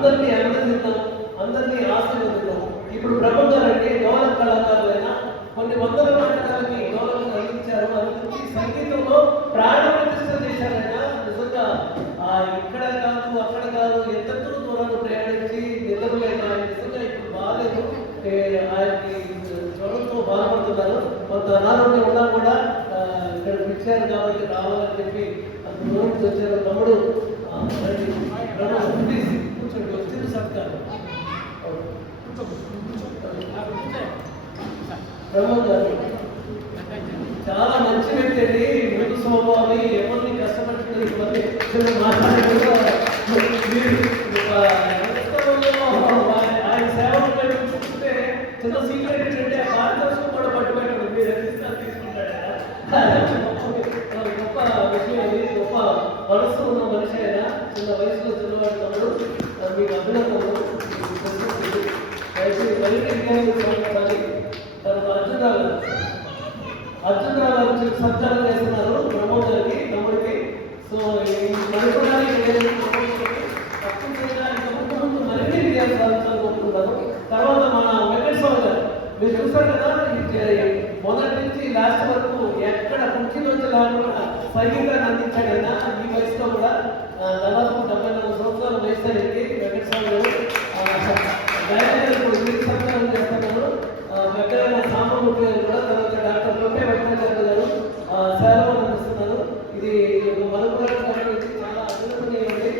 అందరినీ అభినందిద్దాం, అందరినీ ఆశీర్వదిద్దాం. ఇప్పుడు బ్రహ్మగారంటే డోలక్ కళాకారులైన కొన్ని వందల నాటకాలకి డోలక్ అందించారు. అందించి సంగీతంలో ప్రాణ ప్రతిష్ట చేశారైనా నిజంగా ఇక్కడ కాదు అక్కడ కాదు ఎంతెంతో దూరాలు ప్రయాణించి నిద్రలేక నిజంగా ఇప్పుడు బాగాలేదు. ఆయనకి జ్వరంతో బాధపడుతున్నారు. కొంత అనారోగ్యం ఉన్నా కూడా ఇక్కడ పిలిచారు కాబట్టి రావాలని చెప్పి దూరం వచ్చారు. తమ్ముడు కూర్చోండి, వచ్చిన సత్కారం బ్రహ్మ గారు చాలా మంచి వ్యక్తి అండి. మృదు స్వభావాన్ని ఎవరిని కష్టపడుతుంది ఇవన్నీ మాట్లాడకుండా ఆయన సేవలు చూస్తే చిన్న సీక్రెట్ ఏంటంటే ఆ కార్యదర్శనం కూడా పట్టుబెట్టండి. మీరు ఎంత తీసుకుంటారా గొప్ప విషయం అది. గొప్ప మనసు ఉన్న మనిషి అయినా చిన్న వయసులో చిన్నవాడు తమ్ముడు మీకు అభినందనలు. తర్వాత అర్జున్ రావు గారు సత్కారం చేస్తున్నారు ప్రమోద్ గారికి, తమ్ముడికి. సో మరికొనడానికి తక్కువ చేయడానికి ముందు మరిన్ని విజయాలు సాధించాలని కోరుకుంటున్నాను. తర్వాత మన వెంకటస్వామి గారు మీరు చూసారు కదా, మొదటి నుంచి లాస్ట్ వరకు ఎక్కడ కుర్చీలోంచి లేకుండా సంగీతాన్ని అందించాడు అయినా ఈ వయసులో కూడా. దాదాపు 74 సంవత్సరాల వయసు అయింది వెంకటస్వామి గారు. డైరెక్టర్ ఇప్పుడు వీరికి సత్కారం చేస్తున్నారు. వెంకటైన సాంబమూర్తి గారు కూడా, తర్వాత డాక్టర్ లోకే వెంకటేశ్వర గారు సేవలు అందిస్తున్నారు. ఇది మనుపురాలు చాలా అభినందనీయండి.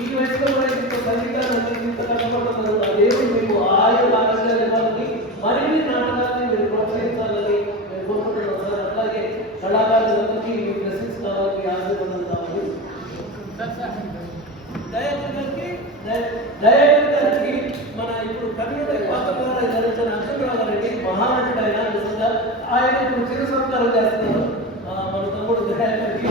ఈ వయసులో కూడా ఇంత సంగీతాన్ని అందింత కష్టపడుతున్నారు. అదేమి మీకు ఆయుధ ఆరోగ్యాలు ఇవ్వాలని, మరిన్ని నాటకాలని మీరు ప్రోత్సహించాలని మేము కోరుకుంటున్నాం సార్. అలాగే కళాకారులందరికీ మీ బ్లెస్సింగ్స్ కావాలి, ఆశీర్వాదాలు కావాలి. దయాకర్ గారికి మన ఇప్పుడు కర్ణాటక పాత్ర ధరించిన అర్జున్ రావు గారికి మహానటుడు అయినా నిజంగా ఆయన ఇప్పుడు చిరు సత్కారం చేస్తున్నారు. మన తమ్ముడు దయాకర్కి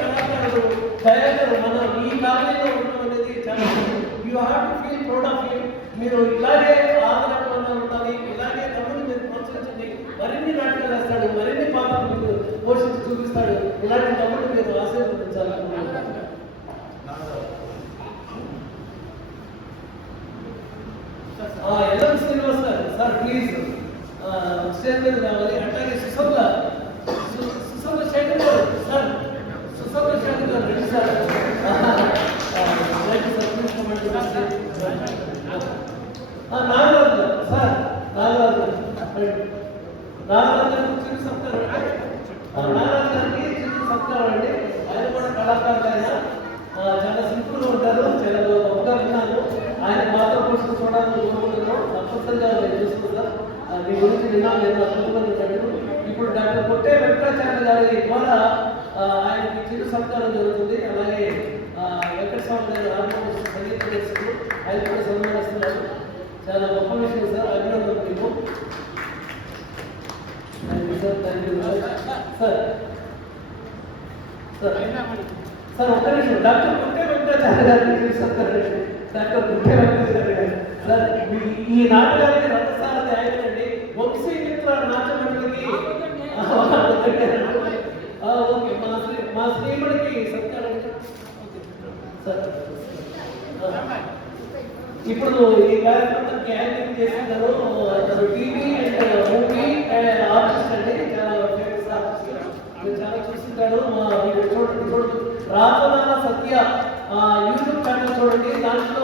కళాకారుడు దయాకర్ మన ఈ కాలంలో ఉండడం అనేది చాలా you have to feel proud of you. మీరు ఇలాగే ఆదరణగా ఉండాలి, ఇలాగే తమ్ముడు మీరు ప్రోత్సహించండి. మరిన్ని నాటకాలు వేస్తాడు, మరిన్ని పాత్రలు మీరు పోషించి చూపిస్తాడు. ఇలాంటి తమ్ముడు మీరు ఆశీర్వదించాలి. ఎల్ఎం శ్రీనివాస్ గారు సార్ ప్లీజ్ స్టేజ్ మీద రావాలి. అట్లాగే సుసంల శేఖర్ గారు సార్, సుసంల శేఖర్ గారు రెడ్డి సార్ నాగరాజు గారు సార్, నాగరాజు గారు చిరు సత్కారం అండి. నాగరాజు గారికి చిరు సత్కారం అండి. ఆయన కూడా కళాకారులు. ఆయన చాలా సింపుల్గా ఉంటారు, చాలా గొప్పగా విన్నాను. ఆయన పాత్ర కోసం చూడాలని కోరుకుంటున్నాం. తప్పనిసరిగా నేను చూసుకుంటాను. మీ గురించి విన్నాను, నేను అద్భుతంగా ఉంటాడు. ఇప్పుడు డాక్టర్ కొట్టే వెంకటాచార్య గారి ద్వారా ఆయనకి చిరు సత్కారం జరుగుతుంది. అలాగే వెంకటస్వామి గారు ఆర్మోనియం సంగీత దర్శకులు, ఆయన కూడా సన్మానిస్తున్నారు. చాలా గొప్ప విషయం సార్, అభినందనలు మీకు. Thank you sir. సార్ ఒక్క నిమిషం, డాక్టర్ కొట్టే వెంకటాచార్య గారికి సత్కారం. డాక్టర్ కొట్టే వెంకటాచార్య గారు సార్, ఈ నాటకానికి రథసారథి ఆయనండి. వంశీ మిత్ర నాట్యమండలికి ఓకే, మా శ్రీముడికి సత్కారం సార్. ఇప్పుడు ఈ కార్యక్రమానికి యాక్టింగ్ చేస్తున్నారు టీవీ అండ్ మూవీ ఆర్టిస్ట్ అండి, చాలా ఫేమస్ ఆర్టిస్ట్. మీరు చాలా చూస్తుంటాడు. చూడండి రాజనాల సత్య యూట్యూబ్ ఛానల్ చూడండి. దాంట్లో